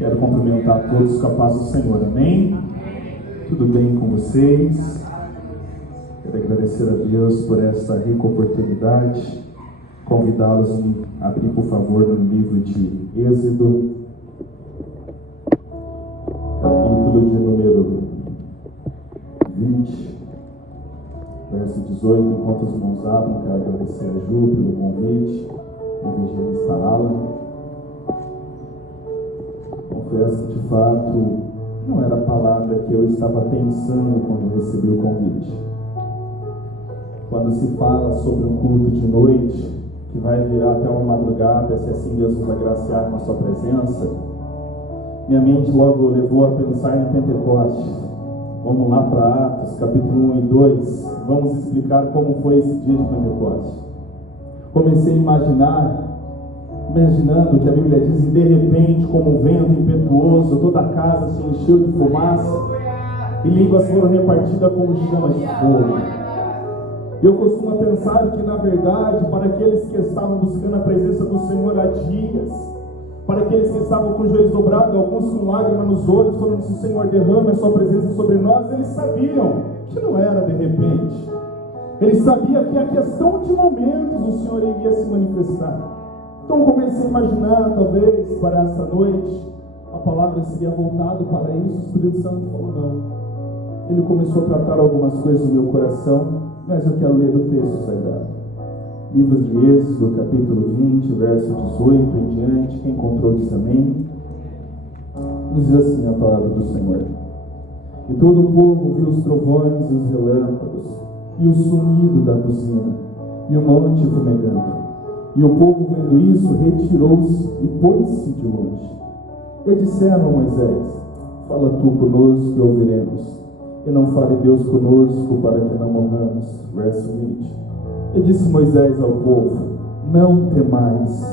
Quero cumprimentar todos com a paz do Senhor, amém? Tudo bem com vocês? Quero agradecer a Deus por essa rica oportunidade. Convidá-los a abrir, por favor, no livro de Êxodo, capítulo de número 20, verso 18. Enquanto os irmãos abrem, quero agradecer a Ju pelo convite, o evangelista Alan. Confesso que, de fato, não era a palavra que eu estava pensando quando recebi o convite. Quando se fala sobre um culto de noite, que vai virar até uma madrugada, se assim Deus nos agraciar com a sua presença, minha mente logo levou a pensar em Pentecostes. Vamos lá para Atos, capítulo 1 e 2, vamos explicar como foi esse dia de Pentecostes. Comecei a imaginando que a Bíblia diz, e de repente, como um vento impetuoso, toda a casa se encheu de fumaça, e línguas foram repartidas como chamas de fogo. Eu costumo pensar que, na verdade, para aqueles que estavam buscando a presença do Senhor há dias, para aqueles que estavam com os joelhos dobrados, alguns com lágrimas nos olhos, falando se o Senhor derrama a sua presença sobre nós, eles sabiam que não era de repente. Eles sabiam que a questão de momentos o Senhor iria se manifestar. Então comecei a imaginar, talvez, para essa noite, a palavra seria voltada para isso. O Espírito Santo falou, não. Ele começou a tratar algumas coisas no meu coração, mas eu quero ler o texto sagrado. Livro de Êxodo, capítulo 20, verso 18 em diante. Quem encontrou diz amém. Nos diz assim a palavra do Senhor. E todo o povo viu os trovões e os relâmpagos, e o sonido da buzina, e o monte fumegando. E o povo, vendo isso, retirou-se e pôs-se de longe. E disseram a Moisés, fala tu conosco e ouviremos, e não fale Deus conosco para que não morramos. Verso 20. E disse Moisés ao povo, não temais,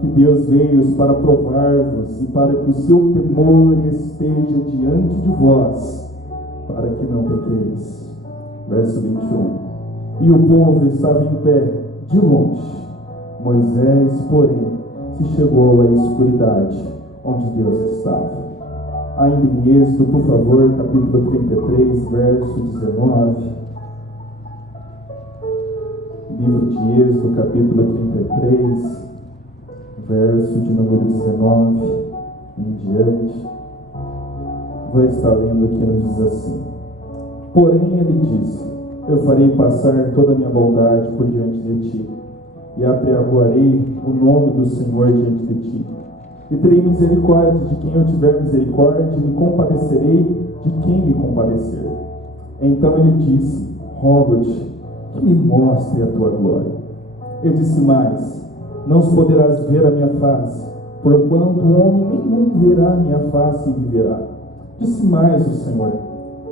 que Deus veio para provar-vos, e para que o seu temor esteja diante de vós, para que não pequeis. Verso 21. E o povo estava em pé, de longe. Moisés, porém, se chegou à escuridade, onde Deus estava. Ainda em Êxodo, por favor, capítulo 33, verso 19. Livro de Êxodo, capítulo 33, verso de número 19 em diante. Vou estar lendo aqui, nos diz assim. Porém ele disse, eu farei passar toda a minha bondade por diante de ti, e apregoarei o nome do Senhor diante de ti. E terei misericórdia de quem eu tiver misericórdia, e me compadecerei de quem me compadecer. Então ele disse, rogo-te, que me mostre a tua glória. Ele disse mais, não poderás ver a minha face, porquanto homem nenhum verá a minha face e viverá. Disse mais o Senhor,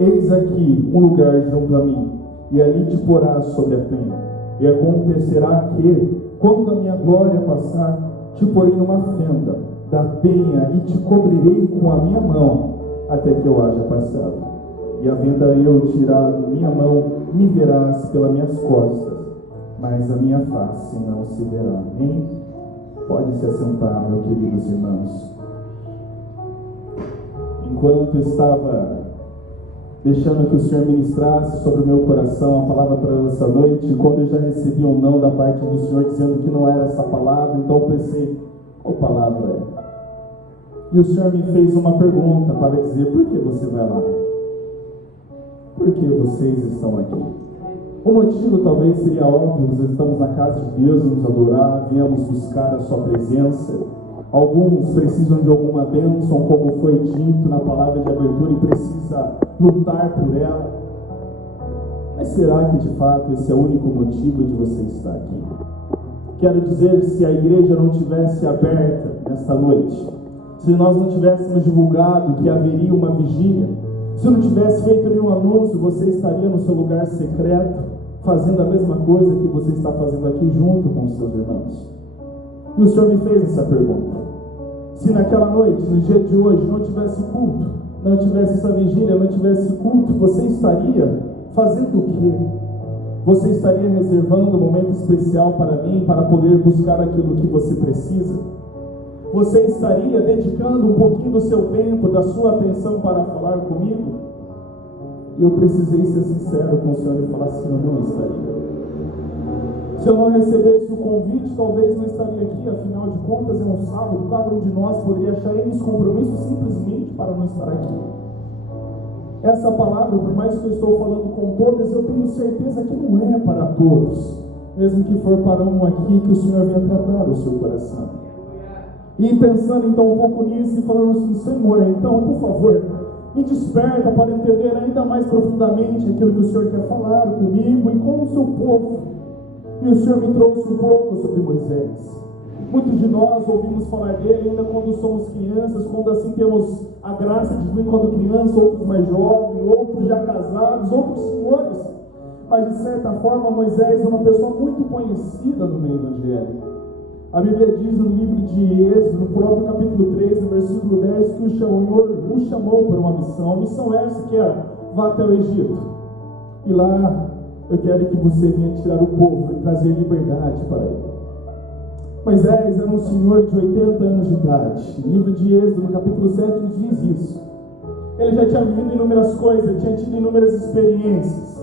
eis aqui um lugar junto a mim, e ali te porás sobre a penha. E acontecerá que, quando a minha glória passar, te porei numa fenda da penha e te cobrirei com a minha mão, até que eu haja passado. E havendo eu tirado minha mão, me verás pelas minhas costas, mas a minha face não se verá. Amém? Pode se assentar, meus queridos irmãos. Enquanto estava deixando que o Senhor ministrasse sobre o meu coração a palavra para essa noite, quando eu já recebi um não da parte do Senhor dizendo que não era essa palavra, então eu pensei, qual palavra é? E o Senhor me fez uma pergunta para dizer, por que você vai lá? Por que vocês estão aqui? O motivo talvez seria óbvio, nós estamos na casa de Deus, vamos adorar, viemos buscar a sua presença. Alguns precisam de alguma bênção, como foi dito na palavra de abertura, e precisa lutar por ela. Mas será que de fato esse é o único motivo de você estar aqui? Quero dizer, se a igreja não tivesse aberta nesta noite, se nós não tivéssemos divulgado que haveria uma vigília, se eu não tivesse feito nenhum anúncio, você estaria no seu lugar secreto, fazendo a mesma coisa que você está fazendo aqui junto com os seus irmãos. E o Senhor me fez essa pergunta. Se naquela noite, no dia de hoje, não tivesse culto, não tivesse essa vigília, não tivesse culto, você estaria fazendo o quê? Você estaria reservando um momento especial para mim, para poder buscar aquilo que você precisa? você estaria dedicando um pouquinho do seu tempo, da sua atenção para falar comigo? E eu precisei ser sincero com o Senhor e falar assim: eu não estaria. Se eu não recebesse o convite, talvez não estaria aqui. Afinal de contas, é um sábado, cada um de nós poderia achar N compromissos simplesmente para não estar aqui. Essa palavra, por mais que eu estou falando com todas, eu tenho certeza que não é para todos, mesmo que for para um aqui, que o Senhor venha tratar o seu coração. E pensando então um pouco nisso e falando assim: Senhor, então por favor, me desperta para entender ainda mais profundamente aquilo que o Senhor quer falar comigo e com o seu povo. E o Senhor me trouxe um pouco sobre Moisés. Muitos de nós ouvimos falar dele ainda quando somos crianças, quando assim temos a graça de vir quando criança, outros mais jovens, outros já casados, outros senhores. Mas de certa forma Moisés é uma pessoa muito conhecida no meio evangélico. A Bíblia diz no livro de Êxodo, no próprio capítulo 3, no versículo 10, que o Senhor o chamou para uma missão. A missão essa que era: vá até o Egito. E lá eu quero que você venha tirar o povo e trazer liberdade para ele. Moisés era um senhor de 80 anos de idade. O livro de Êxodo, no capítulo 7, nos diz isso. Ele já tinha vivido inúmeras coisas, ele tinha tido inúmeras experiências.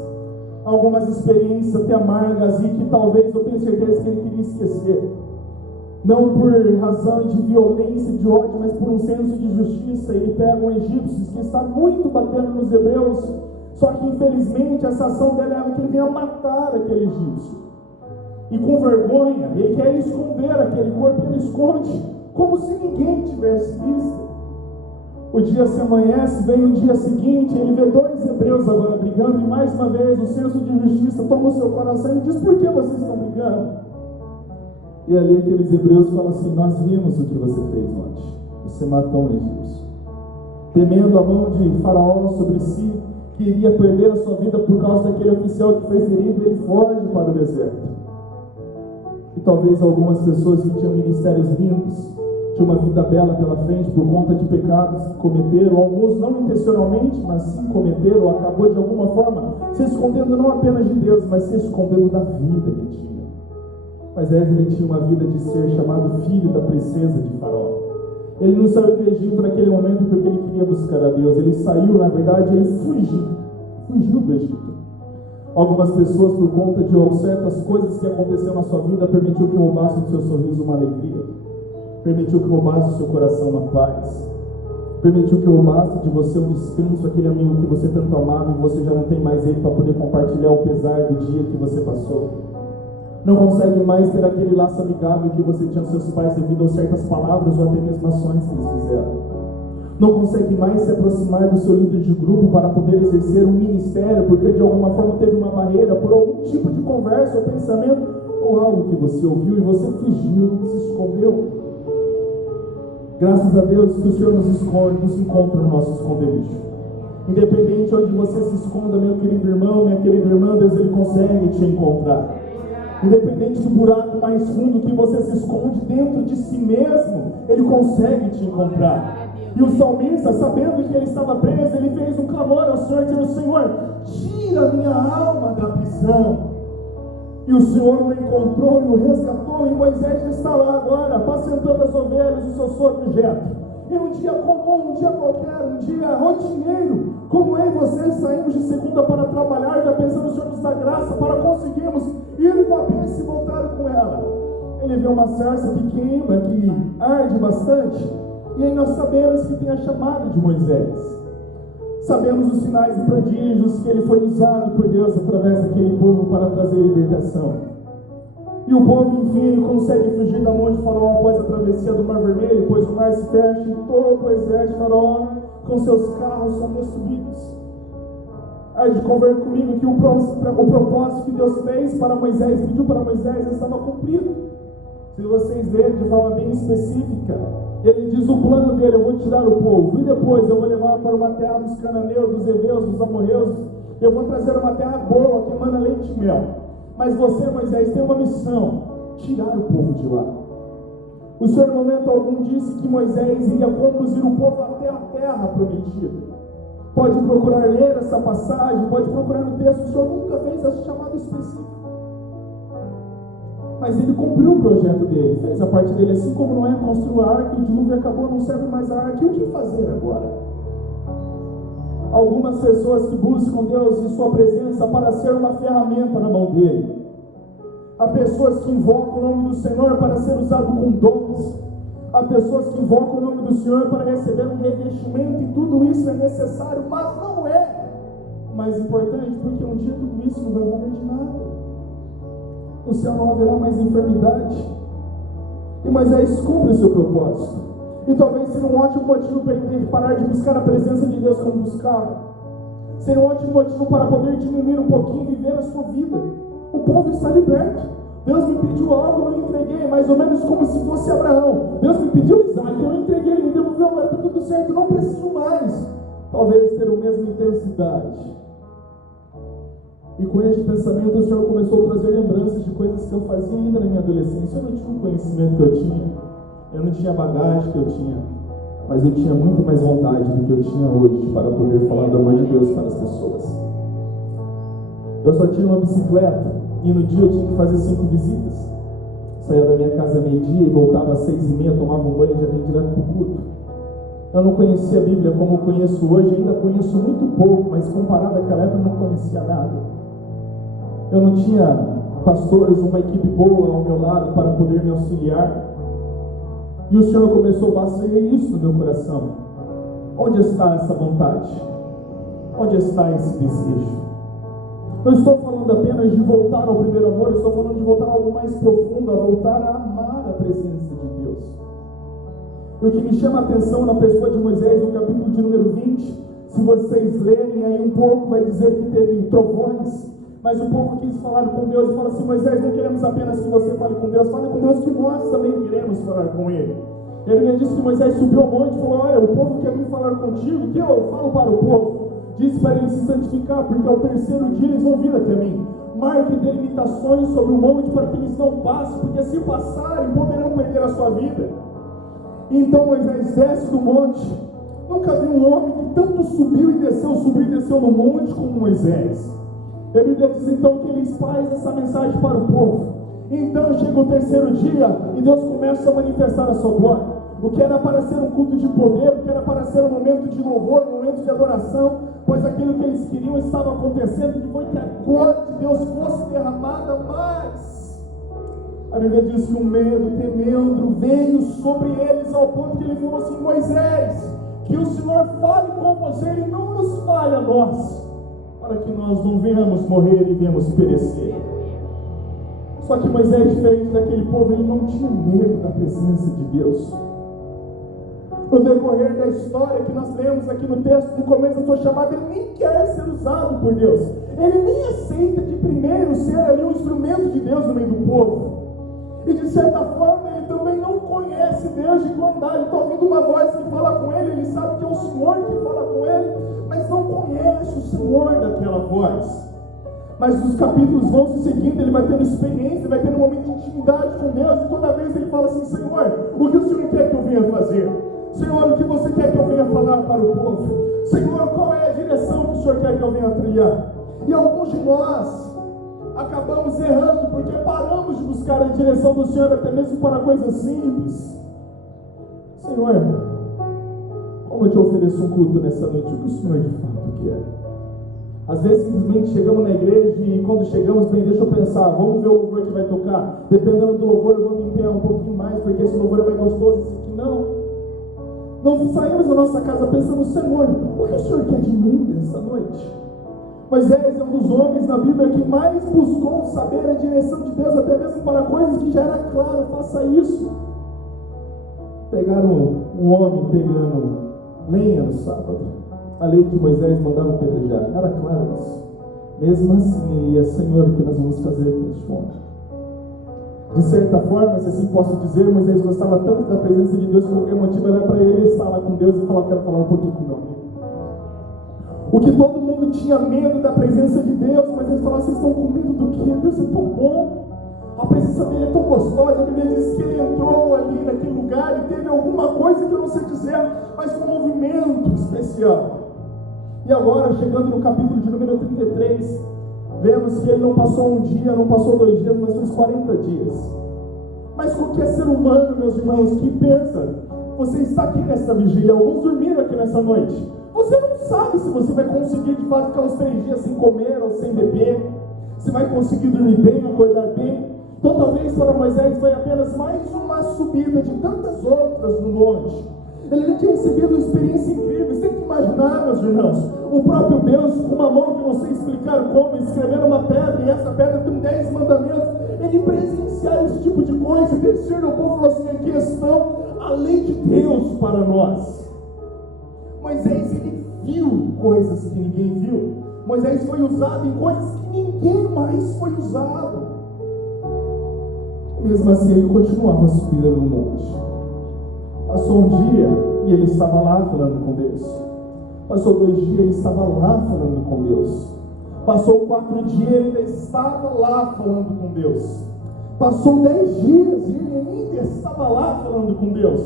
Algumas experiências até amargas e que talvez eu tenho certeza que ele queria esquecer. Não por razão de violência, de ódio, mas por um senso de justiça. Ele pega um egípcio que está muito batendo nos hebreus. Só que infelizmente essa ação dele era que ele venha matar aquele egípcio. E com vergonha, ele quer esconder aquele corpo, ele esconde, como se ninguém tivesse visto. O dia se amanhece, vem o dia seguinte, ele vê dois hebreus agora brigando, e mais uma vez o senso de justiça toma o seu coração e diz: por que vocês estão brigando? E ali aqueles hebreus falam assim: nós vimos o que você fez ontem, você matou um egípcio. Temendo a mão de Faraó sobre si, que iria perder a sua vida por causa daquele oficial que foi ferido, ele foge para o deserto. E talvez algumas pessoas que tinham ministérios lindos, tinham uma vida bela pela frente por conta de pecados que cometeram, alguns não intencionalmente, mas sim cometeram, acabou de alguma forma se escondendo não apenas de Deus, mas se escondendo da vida que tinha. Mas ele tinha uma vida de ser chamado filho da princesa de Faraó. Ele não saiu do Egito naquele momento porque ele queria buscar a Deus. Ele saiu, na verdade, ele fugiu do Egito. Algumas pessoas, por conta de certas coisas que aconteceram na sua vida, permitiu que roubasse do seu sorriso uma alegria, permitiu que roubasse do seu coração uma paz, permitiu que roubasse de você um descanso, aquele amigo que você tanto amava e você já não tem mais ele para poder compartilhar o pesar do dia que você passou. Não consegue mais ter aquele laço amigável que você tinha com seus pais devido a certas palavras ou até mesmo ações que eles fizeram. Não consegue mais se aproximar do seu líder de grupo para poder exercer um ministério, porque de alguma forma teve uma barreira por algum tipo de conversa ou pensamento, ou algo que você ouviu e você fugiu, se escondeu. Graças a Deus que o Senhor nos encontra no nosso esconderijo. Independente de onde você se esconda, meu querido irmão, minha querida irmã, Deus ele consegue te encontrar. Independente do buraco mais fundo que você se esconde dentro de si mesmo, ele consegue te encontrar. E o salmista, sabendo que ele estava preso, ele fez um clamor ao Senhor, dizendo: Senhor, tira minha alma da prisão. E o Senhor o encontrou e o resgatou, e Moisés está lá agora, apacentando as ovelhas do seu sogro Jetro. E um dia comum, um dia qualquer, um dia rotineiro, como eu e você saímos de segunda para trabalhar, já pensando: o Senhor nos dá graça para conseguirmos ir com a bênção e voltar com ela. Ele vê uma sarça que queima, que arde bastante, e aí nós sabemos que tem a chamada de Moisés. Sabemos os sinais e prodígios que ele foi usado por Deus através daquele povo para trazer libertação. E o povo, enfim, consegue fugir da mão de Faraó após a travessia do Mar Vermelho, pois o mar se fecha e todo o exército de Faraó com seus carros são destruídos. Há de conver comigo que o propósito que Deus fez para Moisés, pediu para Moisés, estava cumprido. Se vocês verem de forma bem específica, ele diz o plano dele: eu vou tirar o povo, e depois eu vou levar para uma terra dos cananeus, dos heveus, dos amorreus, eu vou trazer uma terra boa, que emana leite e mel. Mas você, Moisés, tem uma missão: tirar o povo de lá. O Senhor, em momento algum, disse que Moisés iria conduzir o povo até a terra prometida. Pode procurar ler essa passagem, pode procurar no texto, o Senhor nunca fez essa chamada específica. Mas ele cumpriu o projeto dele, fez a parte dele, assim como Noé construiu a arca, o dilúvio acabou, não serve mais a arca. E o que fazer agora? Algumas pessoas que buscam Deus e sua presença para ser uma ferramenta na mão dele. Há pessoas que invocam o nome do Senhor para ser usado com dons. Há pessoas que invocam o nome do Senhor para receber um revestimento, e tudo isso é necessário, mas não é o mais importante, porque um dia tudo isso não vai valer de nada. No céu não haverá mais enfermidade. E Moisés cumpre o seu propósito. E talvez seja um ótimo motivo para ele parar de buscar a presença de Deus como buscava. Seria um ótimo motivo para poder diminuir um pouquinho e viver a sua vida. O povo está liberto. Deus me pediu algo, eu entreguei, mais ou menos como se fosse Abraão. Deus me pediu Isaac, eu entreguei, ele me devolveu, agora está tudo certo, não preciso mais. Talvez ter a mesma intensidade. E com este pensamento o Senhor começou a trazer lembranças de coisas que eu fazia ainda na minha adolescência. Eu não tinha o conhecimento que eu tinha, eu não tinha a bagagem que eu tinha, mas eu tinha muito mais vontade do que eu tinha hoje para poder falar do amor de Deus para as pessoas. Eu só tinha uma bicicleta e no dia eu tinha que fazer 5 visitas. Saía da minha casa meio-dia e voltava às 6h30, tomava um banho e já vinha direto para o culto. Eu não conhecia a Bíblia como eu conheço hoje, ainda conheço muito pouco, mas comparado àquela época eu não conhecia nada. Eu não tinha pastores, uma equipe boa ao meu lado para poder me auxiliar. E o Senhor começou a fazer isso no meu coração. Onde está essa vontade? Onde está esse desejo? Não estou falando apenas de voltar ao primeiro amor, eu estou falando de voltar a algo mais profundo, a voltar a amar a presença de Deus. E o que me chama a atenção na pessoa de Moisés, no capítulo de número 20, se vocês lerem aí um pouco, vai dizer que teve trovões, mas o povo quis falar com Deus e fala assim: Moisés, não queremos apenas que você fale com Deus, fale com Deus que nós também queremos falar com Ele. Ele disse que Moisés subiu ao monte e falou: olha, o povo quer vir falar contigo, que eu falo para o povo. Disse para eles se santificar, porque ao terceiro dia eles vão vir até mim. Marque delimitações sobre o monte para que eles não passem, porque se passarem poderão perder a sua vida. Então Moisés desce do monte. Nunca vi um homem que tanto subiu e desceu no monte como Moisés. A Bíblia diz então que ele faz essa mensagem para o povo. Então chega o terceiro dia e Deus começa a manifestar a sua glória. O que era para ser um culto de poder, o que era para ser um momento de louvor, um momento de adoração, pois aquilo que eles queriam estava acontecendo, que foi que a glória de Deus fosse derramada mais. A Bíblia diz que o medo tremendo veio sobre eles ao ponto que ele falou assim: Moisés, que o Senhor fale com você e não nos fale a nós, para que nós não venhamos morrer e venhamos perecer. Só que Moisés, diferente daquele povo, ele não tinha medo da presença de Deus. No decorrer da história que nós lemos aqui no texto, no começo da sua chamada, ele nem quer ser usado por Deus. Ele nem aceita de primeiro ser ali um instrumento de Deus no meio do povo. E de certa forma ele também não conhece Deus de quando ele está ouvindo uma voz que fala com ele sabe que é o Senhor que fala com ele, mas não conhece o Senhor daquela voz. Mas os capítulos vão se seguindo, ele vai tendo experiência, ele vai tendo um momento de intimidade com Deus, e toda vez ele fala assim: Senhor, o que o Senhor quer que eu venha fazer? Senhor, o que você quer que eu venha falar para o povo? Senhor, qual é a direção que o Senhor quer que eu venha trilhar? E alguns de nós acabamos errando porque paramos de buscar a direção do Senhor até mesmo para coisas simples. Senhor, como eu te ofereço um culto nessa noite? O que o Senhor de fato quer? Às vezes simplesmente chegamos na igreja e quando chegamos, bem, deixa eu pensar, vamos ver o louvor que vai tocar. Dependendo do louvor eu vou me empenhar um pouquinho mais, porque esse louvor é mais gostoso, esse aqui não. Não saímos da nossa casa pensando: Senhor, o que o Senhor quer de mim nessa noite? Moisés é um dos homens na Bíblia que mais buscou saber a direção de Deus, até mesmo para coisas que já era claro: faça isso. Pegaram um homem pegando lenha no sábado, a lei de Moisés mandava apedrejar, era claro isso. Mesmo assim, Senhor, o que nós vamos fazer com este homem? De certa forma, se assim posso dizer, Moisés gostava tanto da presença de Deus que qualquer motivo era para ele estar lá com Deus e falar: quero falar um pouquinho com meu amigo. O que todo mundo tinha medo da presença de Deus, mas eles falavam: vocês estão com medo do quê? Deus é tão bom, a presença dele é tão gostosa. A Bíblia diz que ele entrou ali naquele lugar e teve alguma coisa que eu não sei dizer, mas um movimento especial. E agora, chegando no capítulo de número 33, vemos que ele não passou um dia, não passou 2 dias, mas fez 40 dias. Mas qualquer ser humano, meus irmãos, que pensa, você está aqui nessa vigília, alguns dormiram aqui nessa noite, você não sabe se você vai conseguir de fato ficar os 3 dias sem comer ou sem beber, se vai conseguir dormir bem, acordar bem. Então talvez para Moisés foi apenas mais uma subida de tantas outras no monte. Ele já tinha recebido uma experiência incrível. Você tem que imaginar, meus irmãos, o próprio Deus com uma mão que não sei explicar como, escrevendo uma pedra, e essa pedra tem 10 mandamentos. Ele presenciar esse tipo de coisa, e descer no povo e falou assim: aqui estão a lei de Deus para nós. Moisés, ele viu coisas que ninguém viu. Moisés foi usado em coisas que ninguém mais foi usado. Mesmo assim, ele continuava subindo no monte. Passou um dia e ele estava lá falando com Deus. Passou 2 dias e ele estava lá falando com Deus. Passou 4 dias e ele ainda estava lá falando com Deus. Passou 10 dias e ele ainda estava lá falando com Deus.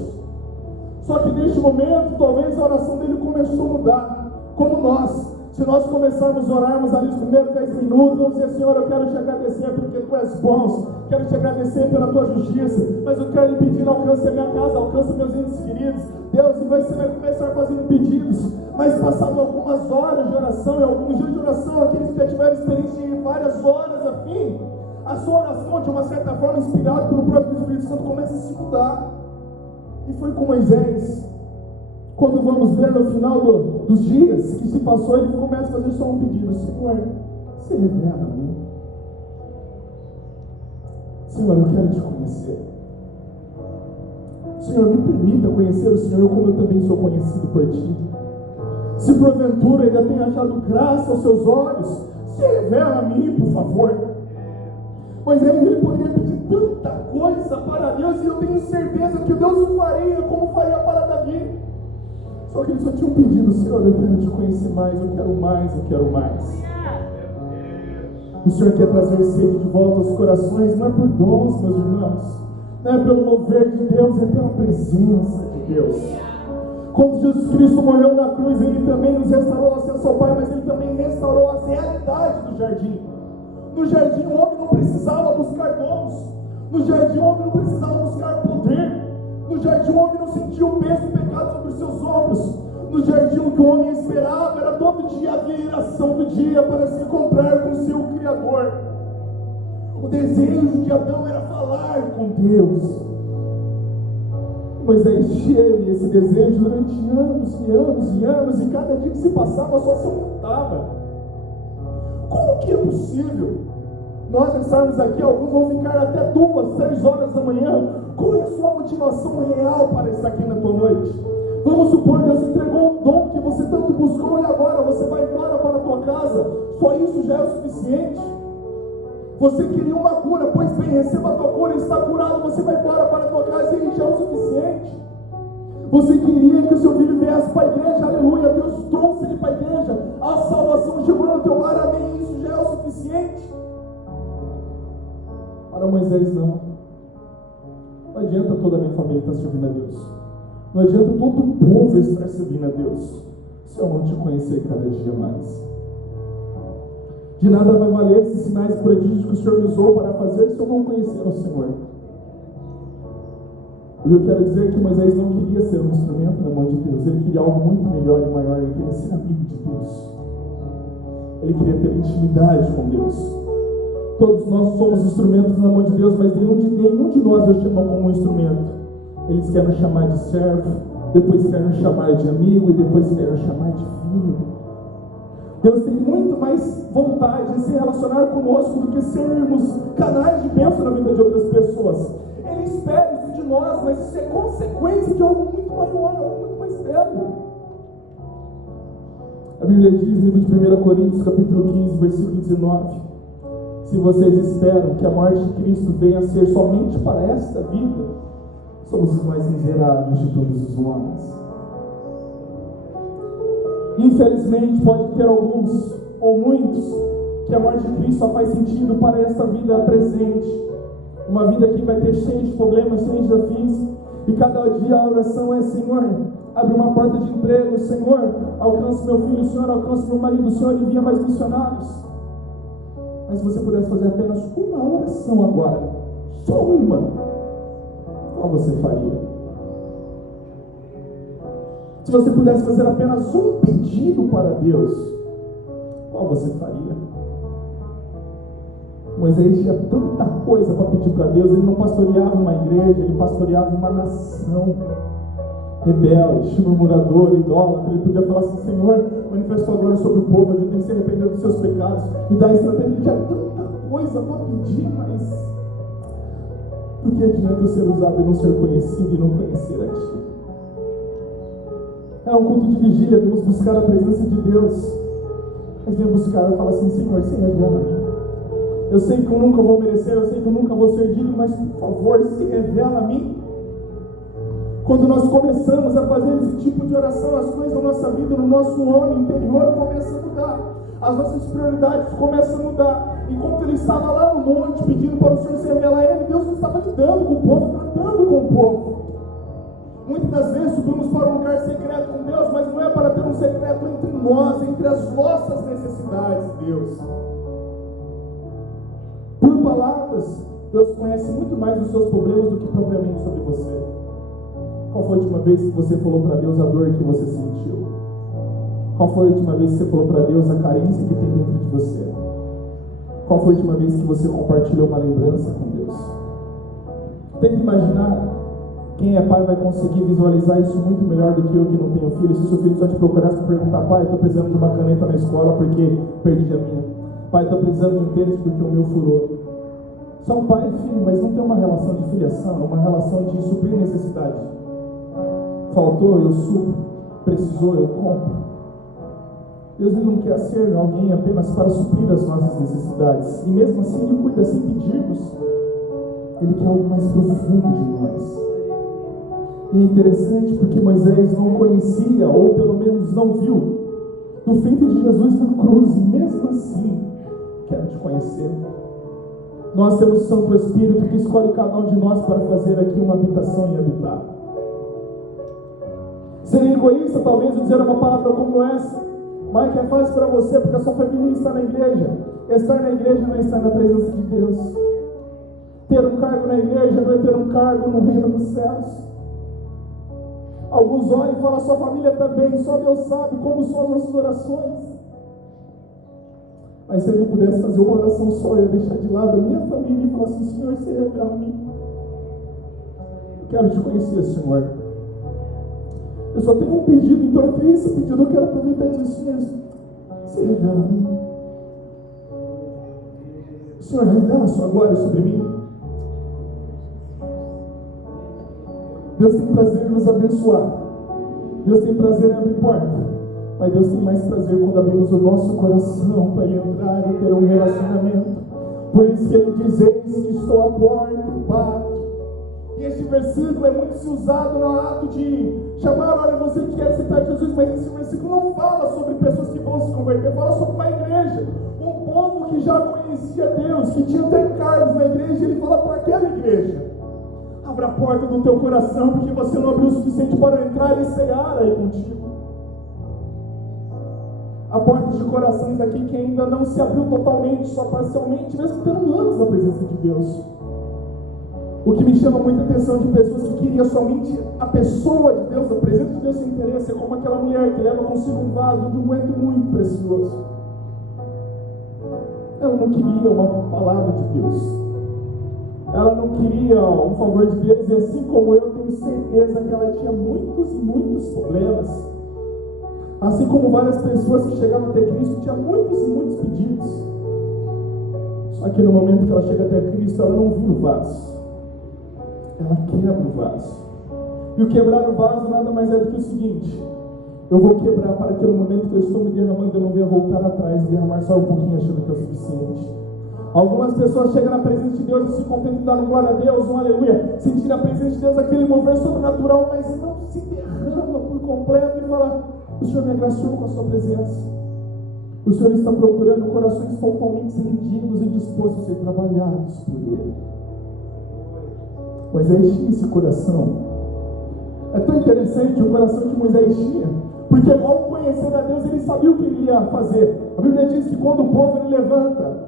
Só que neste momento, talvez a oração dele começou a mudar. Como nós. Se nós começarmos a orarmos ali os primeiros 10 minutos, vamos dizer: Senhor, eu quero te agradecer porque Tu és bom, quero te agradecer pela Tua justiça, mas eu quero lhe pedir: alcance a minha casa, alcance meus entes queridos. Deus, e você vai começar fazendo pedidos, mas passado algumas horas de oração e alguns dias de oração, aqueles que já tiveram experiência em várias horas a fim, a sua oração, de uma certa forma, inspirada pelo próprio Espírito Santo, começa a se mudar. E foi com Moisés. Quando vamos ver no final dos dias que se passou, ele começa a fazer só um pedido: Senhor, se revela a mim. Senhor, eu quero te conhecer. Senhor, me permita conhecer o Senhor como eu também sou conhecido por Ti. Se porventura ainda tenho achado graça aos Seus olhos, se revela a mim, por favor. Moisés, ele poderia pedir tanta coisa para Deus, e eu tenho certeza que Deus o faria como faria para Davi. Só que ele só tinha um pedido: Senhor, eu quero te conhecer mais, eu quero mais, eu quero mais. O Senhor quer trazer sede de volta aos corações, não é por dons, meus irmãos, não é pelo mover de Deus, é pela presença de Deus. Quando Jesus Cristo morreu na cruz, Ele também nos restaurou acesso ao Pai, mas Ele também restaurou as realidades do jardim. No jardim o homem não precisava buscar dons, no jardim o homem não precisava buscar poder, no jardim o homem não sentia o peso do pecado sobre os seus ombros. No jardim o que o homem esperava era todo dia a viração do dia para se encontrar com seu Criador. O desejo de Adão era falar com Deus. Moisés teve esse desejo durante anos e anos e anos, e cada dia que se passava só se aumentava. Como que é possível nós estarmos aqui? Alguns vão ficar até 2, 3 horas da manhã. Qual é a sua motivação real para estar aqui na tua noite? Vamos supor que Deus entregou um dom que você tanto buscou, e agora você vai embora para a tua casa. Só isso já é o suficiente. Você queria uma cura, pois bem, receba a tua cura, está curado, você vai embora para a tua casa, e já é o suficiente. Você queria que o seu filho viesse para a igreja, aleluia, Deus trouxe ele para a igreja, a salvação chegou no teu lar, amém, isso já é o suficiente. Para Moisés não. Não adianta toda a minha família estar servindo a Deus. Não adianta todo o povo estar servindo a Deus, se eu não te conhecer cada dia mais. De nada vai valer esses sinais e prodígios que o Senhor me usou para fazer, se eu não conhecer o Senhor. Eu quero dizer que Moisés não queria ser um instrumento na mão de Deus. Ele queria algo muito melhor e maior. Ele queria ser amigo de Deus. Ele queria ter intimidade com Deus. Todos nós somos instrumentos na mão de Deus, mas nenhum de nós Deus chama como um instrumento. Eles querem nos chamar de servo, depois querem nos chamar de amigo, e depois querem nos chamar de filho. Deus tem muito mais vontade de se relacionar conosco do que sermos canais de bênção na vida de outras pessoas. Ele espera isso de nós, mas isso é consequência de algo muito maior, algo muito mais sério. A Bíblia diz no livro de 1 Coríntios, capítulo 15, versículo 19: se vocês esperam que a morte de Cristo venha a ser somente para esta vida, somos os mais miseráveis de todos os homens. Infelizmente, pode ter alguns ou muitos que a morte de Cristo só faz sentido para esta vida presente. Uma vida que vai ter cheia de problemas, cheia de desafios. E cada dia a oração é: Senhor, abre uma porta de emprego. Senhor, alcance meu filho. Senhor, alcance meu marido. Senhor, envia mais missionários. Mas se você pudesse fazer apenas uma oração agora, só uma, qual você faria? Se você pudesse fazer apenas um pedido para Deus, qual você faria? Moisés tinha tanta coisa para pedir para Deus. Ele não pastoreava uma igreja, ele pastoreava uma nação rebelde, murmuradora, idólatra. Ele podia falar assim: Senhor, manifesta a glória sobre o povo, ajuda a se arrepender dos seus pecados, me dá estratégia. Ele tinha tanta coisa para pedir, mas por que adianta eu ser usado e não ser conhecido e não conhecer a Ti? É um culto de vigília, vamos buscar a presença de Deus. Mas vem buscar e fala assim: Senhor, se revela a mim. Eu sei que eu nunca vou merecer, eu sei que eu nunca vou ser digno, mas por favor, se revela a mim. Quando nós começamos a fazer esse tipo de oração, as coisas da nossa vida, no nosso homem interior, começam a mudar. As nossas prioridades começam a mudar. Enquanto ele estava lá no monte pedindo para o Senhor se revelar a ele, Deus não estava lidando com o povo, tratando com o povo. Muitas das vezes subimos para um lugar secreto com Deus, mas não é para ter um secreto entre nós, entre as nossas necessidades, Deus. Por palavras, Deus conhece muito mais os seus problemas do que propriamente sobre você. Qual foi a última vez que você falou para Deus a dor que você sentiu? Qual foi a última vez que você falou para Deus a carência que tem dentro de você? Qual foi a última vez que você compartilhou uma lembrança com Deus? Tente imaginar. Quem é pai vai conseguir visualizar isso muito melhor do que eu que não tenho filho. Se seu filho só te procurasse para perguntar: pai, eu estou precisando de uma caneta na escola porque perdi a minha. Pai, estou precisando de um tênis porque o meu furou. São pai e filho, mas não tem uma relação de filiação, é uma relação de suprir necessidade. Faltou, eu supro. Precisou, eu compro. Deus não quer ser alguém apenas para suprir as nossas necessidades. E mesmo assim Ele cuida sem pedirmos. Ele quer algo mais profundo de nós. E é interessante porque Moisés não conhecia, ou pelo menos não viu, o feito de Jesus na cruz. E mesmo assim, quero te conhecer. Nós temos o Santo Espírito que escolhe cada um de nós para fazer aqui uma habitação e habitar. Seria egoísta talvez eu dizer uma palavra como essa, mas que é fácil para você porque a sua família está na igreja. Estar na igreja não é estar na presença de Deus. Ter um cargo na igreja não é ter um cargo no reino dos céus. Alguns olham e falam: sua família também, só Deus sabe como são as nossas orações. Mas se eu pudesse fazer uma oração só, eu deixar de lado a minha família e falar assim: Senhor, se revela a mim. Eu quero te conhecer, Senhor. Eu só tenho um pedido, então eu tenho esse pedido, eu quero aproveitar disso, Senhor. Se revela a mim. Senhor, revela a sua glória sobre mim. Deus tem prazer em nos abençoar. Deus tem prazer em abrir porta. Mas Deus tem mais prazer quando abrimos o nosso coração para Ele entrar e ter um relacionamento. Por isso que Ele diz: eis que estou à porta e bato. E este versículo é muito se usado no ato de chamar: olha, você que quer aceitar Jesus. Mas esse versículo não fala sobre pessoas que vão se converter, fala sobre uma igreja. Um povo que já conhecia Deus, que tinha até cargos na igreja. Ele fala para aquela igreja: abra a porta do teu coração, porque você não abriu o suficiente para entrar e cear aí contigo. Há portas de corações aqui que ainda não se abriu totalmente, só parcialmente, mesmo tendo anos na presença de Deus. O que me chama muita atenção de pessoas que queriam somente a pessoa de Deus, a presença de Deus sem interesse, é como aquela mulher que leva consigo um vaso de unguento muito precioso. Ela não queria uma palavra de Deus. Ela não queria um favor de Deus, e assim como eu tenho certeza que ela tinha muitos e muitos problemas. Assim como várias pessoas que chegavam até Cristo tinham muitos e muitos pedidos. Só que no momento que ela chega até Cristo, ela não vira o vaso. Ela quebra o vaso. E o quebrar o vaso nada mais é do que o seguinte: eu vou quebrar para que no momento que eu estou me derramando, eu não venha voltar atrás e derramar só um pouquinho achando que é o suficiente. Algumas pessoas chegam na presença de Deus e se contentam de dar um glória a Deus, um aleluia, sentir a presença de Deus, aquele mover sobrenatural, mas não se derrama por completo e fala: o Senhor me agraciou com a sua presença. O Senhor está procurando corações totalmente rendidos e dispostos a ser trabalhados por Ele. Moisés tinha esse coração. É tão interessante o coração que Moisés tinha, porque ao conhecer a Deus, ele sabia o que ele ia fazer. A Bíblia diz que quando o povo ele levanta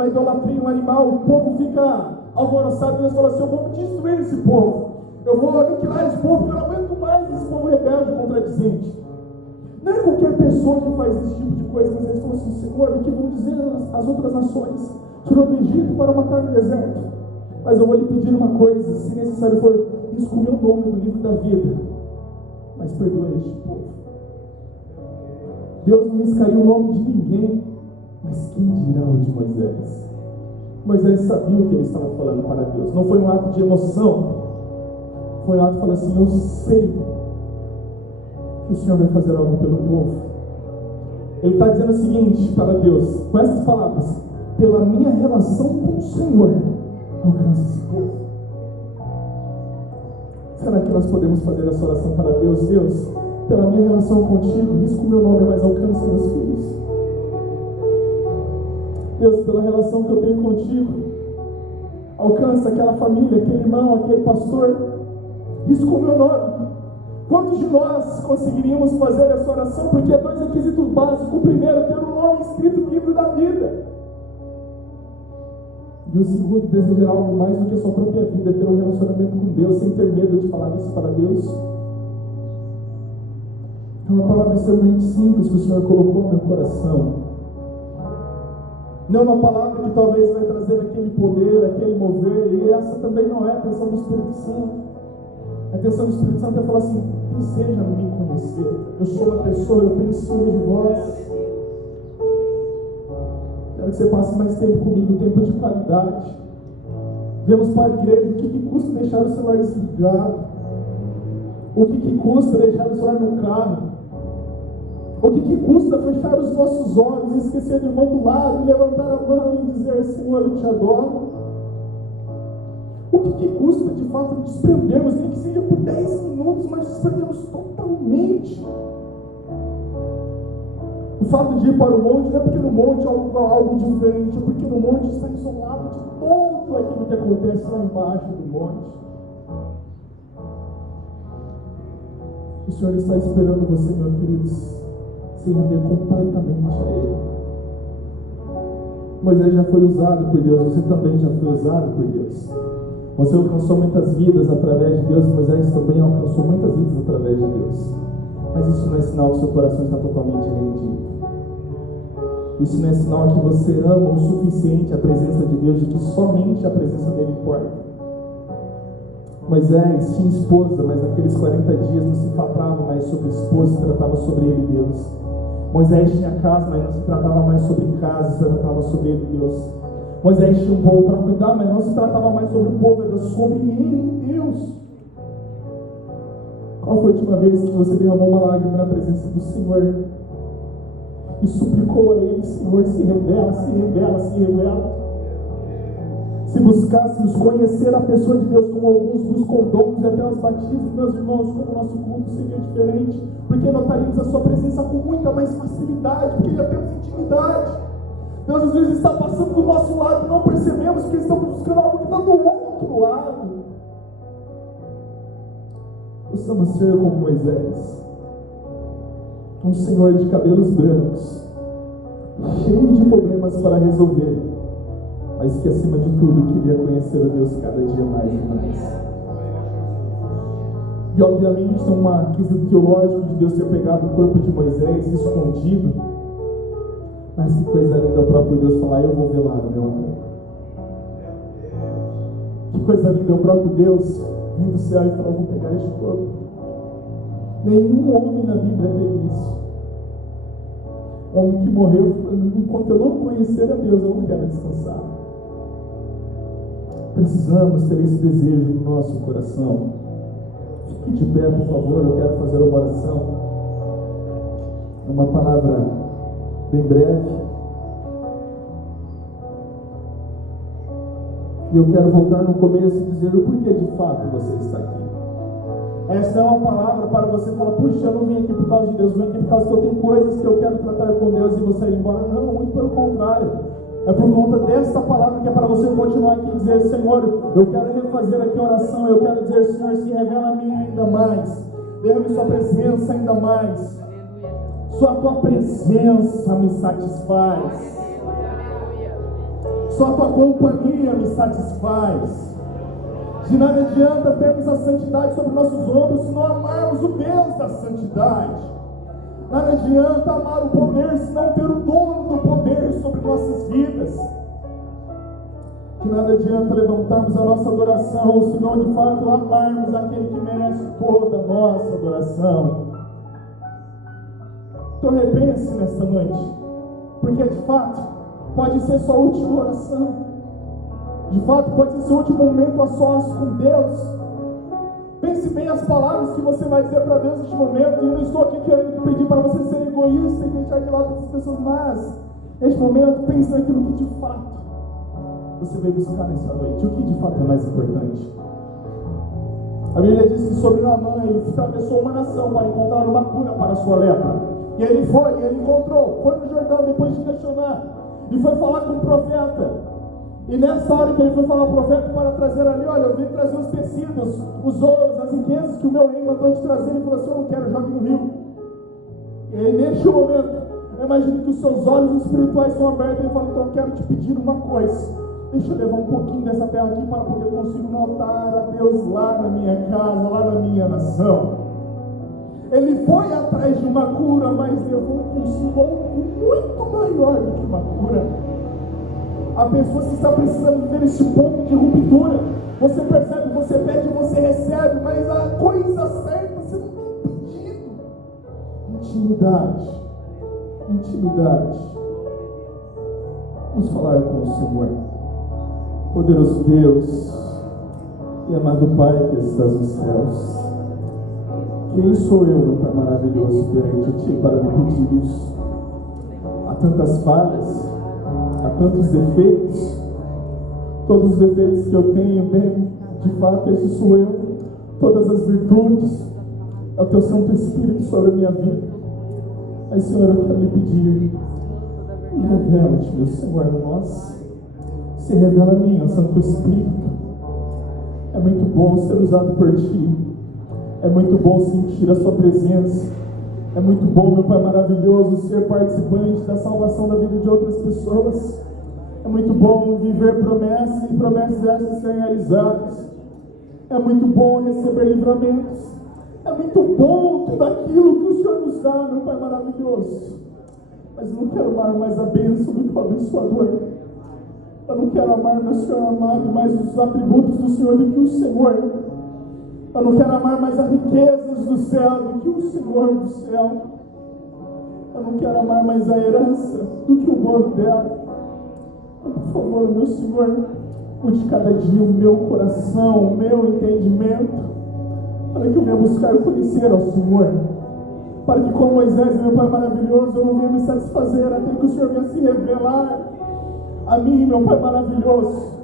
uma idolatria em um animal, o povo fica alvoroçado, Deus fala assim: eu vou destruir esse povo, eu vou aniquilar esse povo, porque eu não aguento mais esse povo rebelde, contradizente. Não é qualquer pessoa que faz esse tipo de coisa, mas eles falam assim: Senhor, o que vão dizer as outras nações? Tirou do Egito para matar no deserto. Mas eu vou lhe pedir uma coisa: se necessário for, risca o meu nome do livro da vida, mas perdoa este povo. Deus não riscaria o nome de ninguém, mas quem dirá o de Moisés? Moisés sabia o que ele estava falando para Deus. Não foi um ato de emoção, foi um ato de falar assim: eu sei que o Senhor vai fazer algo pelo povo. Ele está dizendo o seguinte para Deus, com essas palavras: pela minha relação com o Senhor, alcança esse povo. Será que nós podemos fazer essa oração para Deus? Deus, pela minha relação contigo, risco o meu nome, mas alcança meus filhos. Deus, pela relação que eu tenho contigo, alcança aquela família, aquele irmão, aquele pastor, risco o meu nome. Quantos de nós conseguiríamos fazer essa oração? Porque é dois requisitos básicos. O primeiro, ter o nome escrito no livro da vida. E o segundo, desejar algo mais do que a sua própria vida, ter um relacionamento com Deus, sem ter medo de falar isso para Deus. É uma palavra extremamente simples que o Senhor colocou no meu coração. Não é uma palavra que talvez vai trazer aquele poder, aquele mover, e essa também não é a intenção do Espírito Santo. A intenção do Espírito Santo é falar assim: quem seja me conhecer, eu sou uma pessoa, eu tenho ciúme de vós. Quero que você passe mais tempo comigo, tempo de qualidade. Viemos para a igreja, o que custa deixar o celular desligado? O que custa deixar o celular no carro? O que custa fechar os nossos olhos, esquecer do irmão do lado, levantar a mão e dizer: Senhor, eu te adoro? O que custa de fato desprendermos, nem que seja por 10 minutos, mas desprendermos totalmente? O fato de ir para o monte não é porque no monte é algo diferente, é porque no monte está isolado de tudo aquilo que acontece lá embaixo do monte. O Senhor está esperando você, meus queridos, se render completamente a Ele. Moisés já foi usado por Deus, você também já foi usado por Deus. Você alcançou muitas vidas através de Deus, Moisés também alcançou muitas vidas através de Deus. Mas isso não é sinal que seu coração está totalmente rendido. Isso não é sinal que você ama o suficiente a presença de Deus, de que somente a presença dele importa. Moisés tinha esposa, mas naqueles 40 dias não se tratava mais sobre esposa, se tratava sobre ele e Deus. Moisés tinha casa, mas não se tratava mais sobre casa, se tratava sobre ele e Deus. Moisés tinha um povo para cuidar, mas não se tratava mais sobre o povo, era sobre ele e Deus. Qual foi a última vez que você derramou uma lágrima na presença do Senhor e suplicou a Ele: Senhor, se revela, se revela, se revela? Se buscássemos conhecer a pessoa de Deus como alguns buscam dons e até os batismos, meus irmãos, como o nosso culto seria diferente, porque notaríamos a sua presença com muita mais facilidade, porque já temos intimidade. Deus às vezes está passando do nosso lado e não percebemos que estamos buscando algo que está do outro lado. Possamos ser como Moisés, um senhor de cabelos brancos, cheio de problemas para resolver, mas que acima de tudo queria conhecer a Deus cada dia mais e mais. E obviamente tem uma quesito teológico de Deus ter pegado o corpo de Moisés escondido, mas que coisa linda o próprio Deus falar: eu vou velar o meu amor. Que coisa linda o próprio Deus vindo do céu e falar: eu vou pegar este corpo. Nenhum homem na Bíblia teve isso. Um homem que morreu, enquanto eu não conhecer a Deus, eu não quero descansar. Precisamos ter esse desejo no nosso coração. Fique de pé, por favor, eu quero fazer uma oração. Uma palavra bem breve. E eu quero voltar no começo e dizer o porquê de fato você está aqui. Esta é uma palavra para você falar: puxa, eu não vim aqui por causa de Deus, eu vim aqui por causa que eu tenho coisas que eu quero tratar com Deus e você ir embora. Não, muito pelo contrário. É por conta desta palavra que é para você continuar aqui e dizer: Senhor, eu quero refazer aqui a oração, eu quero dizer: Senhor, se revela a mim ainda mais, derrame sua presença ainda mais. Só a tua presença me satisfaz. Só a tua companhia me satisfaz. De nada adianta termos a santidade sobre nossos ombros se não amarmos o Deus da santidade. Nada adianta amar o poder se não ter o dono do poder sobre nossas vidas. De nada adianta levantarmos a nossa adoração se não de fato amarmos aquele que merece toda a nossa adoração. Então repense nesta noite, porque de fato pode ser sua última oração. De fato pode ser seu último momento a sós com Deus. Pense bem as palavras que você vai dizer para Deus neste momento. E eu não estou aqui querendo pedir para você ser egoísta e deixar de lado as pessoas más. Neste momento, pense naquilo que de fato você veio buscar nessa noite. O que de fato é mais importante? A Bíblia diz que sobre Naamã ele atravessou uma nação para encontrar uma cura para a sua lepra. E ele foi, e ele encontrou. Foi no Jordão depois de questionar. E foi falar com o profeta. E nessa hora que ele foi falar ao profeta para trazer ali, olha, eu vim trazer os tecidos, os ouros, as riquezas que o meu rei mandou te trazer. Ele falou assim, eu não quero, jogue no rio. E aí neste momento, eu imagino que os seus olhos espirituais são abertos. Ele fala, então eu quero te pedir uma coisa. Deixa eu levar um pouquinho dessa terra aqui para poder construir um altar a Deus lá na minha casa, lá na minha nação. Ele foi atrás de uma cura, mas levou consigo algo muito maior do que uma cura. Há pessoas que estão precisando ver esse ponto de ruptura. Você percebe, você pede, você recebe, mas a coisa certa você não tem pedido. Intimidade. Intimidade. Vamos falar com o Senhor. Poderoso Deus e amado Pai que estás nos céus. Quem sou eu, meu Pai maravilhoso, perante ti para me pedir isso? Há tantas falhas. Há tantos defeitos, todos os defeitos que eu tenho, bem, de fato, esse sou eu, todas as virtudes, é o teu Santo Espírito sobre a minha vida. Mas, Senhor, eu quero lhe pedir, me revela-te, meu Senhor, a nós, se revela a mim, ó Santo Espírito. É muito bom ser usado por ti, é muito bom sentir a sua presença. É muito bom, meu Pai maravilhoso, ser participante da salvação da vida de outras pessoas. É muito bom viver promessas e promessas essas serem realizadas. É muito bom receber livramentos. É muito bom tudo aquilo que o Senhor nos dá, meu Pai maravilhoso. Mas eu não quero amar mais a bênção do que o abençoador. Eu não quero amar, meu Senhor amado, mais os atributos do Senhor do que o Senhor. Eu não quero amar mais as riquezas do céu do que o Senhor do céu. Eu não quero amar mais a herança do que o dono dela. Por favor, meu Senhor, mude cada dia o meu coração, o meu entendimento, para que eu venha buscar conhecer ao Senhor. Para que, como Moisés, meu Pai maravilhoso, eu não venha me satisfazer até que o Senhor venha se revelar a mim, meu Pai maravilhoso.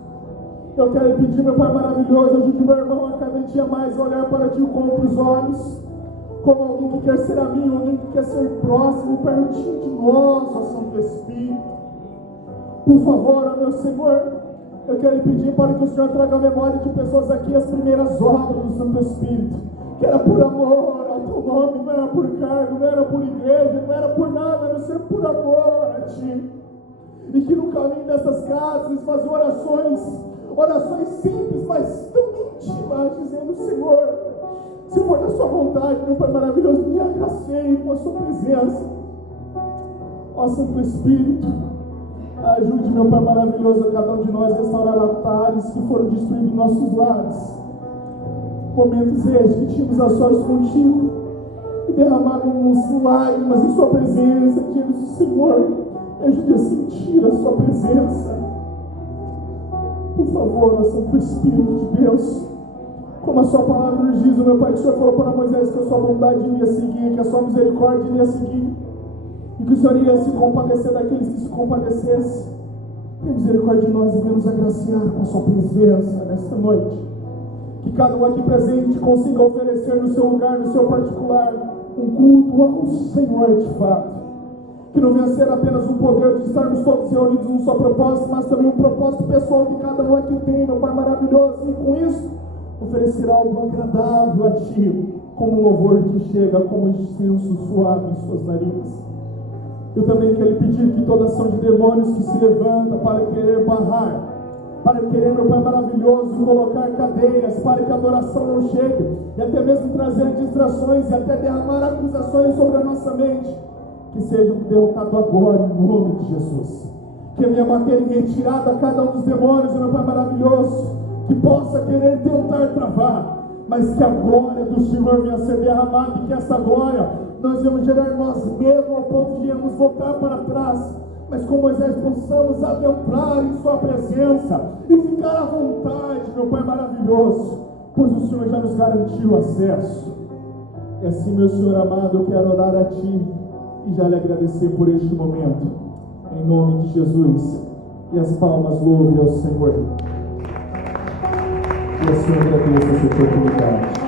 Eu quero pedir, meu Pai maravilhoso, ajude meu irmão a cada dia mais a olhar para ti com outros olhos, como alguém que quer ser amigo, alguém que quer ser próximo, pertinho de nós, ó Santo Espírito. Por favor, ó meu Senhor, eu quero pedir para que o Senhor traga a memória de pessoas aqui, as primeiras obras do Santo Espírito, que era por amor ao teu nome, não era por cargo, não era por igreja, não era por nada, a não ser por amor a ti. E que no caminho dessas casas eles faziam orações simples, mas tão íntimas, dizendo, Senhor, se for da sua vontade, meu Pai maravilhoso, me agraceie com a sua presença. Ó Santo Espírito, ajude, meu Pai maravilhoso, a cada um de nós a restaurar altares que foram destruídos em nossos lares. Momentos estes que tínhamos a sós contigo e derramávamos lágrimas em sua presença, dizendo, Senhor, me ajude a sentir a sua presença. Por favor, ó Santo Espírito de Deus, como a sua palavra nos diz, meu Pai, que o Senhor falou para Moisés que a sua bondade iria seguir, que a sua misericórdia iria seguir, e que o Senhor iria se compadecer daqueles que se compadecessem. Tenha misericórdia de nós e venha nos agraciar com a sua presença nesta noite. Que cada um aqui presente consiga oferecer no seu lugar, no seu particular, um culto ao Senhor de fato. Que não venha ser apenas um poder de estarmos todos reunidos num só propósito, mas também um propósito pessoal que cada um aqui tem, meu Pai maravilhoso. E com isso, oferecer algo agradável a Ti, como um louvor que chega como incenso suave em suas narinas. Eu também quero pedir que toda ação de demônios que se levanta para querer barrar, para querer, meu Pai maravilhoso, colocar cadeias, para que a adoração não chegue, e até mesmo trazer distrações, e até derramar acusações sobre a nossa mente, que sejam derrotados agora, em nome de Jesus. Que venha bater em retirada cada um dos demônios, meu Pai maravilhoso, que possa querer tentar travar, mas que a glória do Senhor venha ser derramada, e que essa glória nós vamos gerar nós mesmos, ao ponto de irmos voltar para trás, mas com Moisés possamos adentrar em sua presença e ficar à vontade, meu Pai maravilhoso, pois o Senhor já nos garantiu acesso. E assim, meu Senhor amado, eu quero orar a Ti e já lhe agradecer por este momento, em nome de Jesus. E as palmas louvem ao Senhor. E assim eu agradeço essa oportunidade.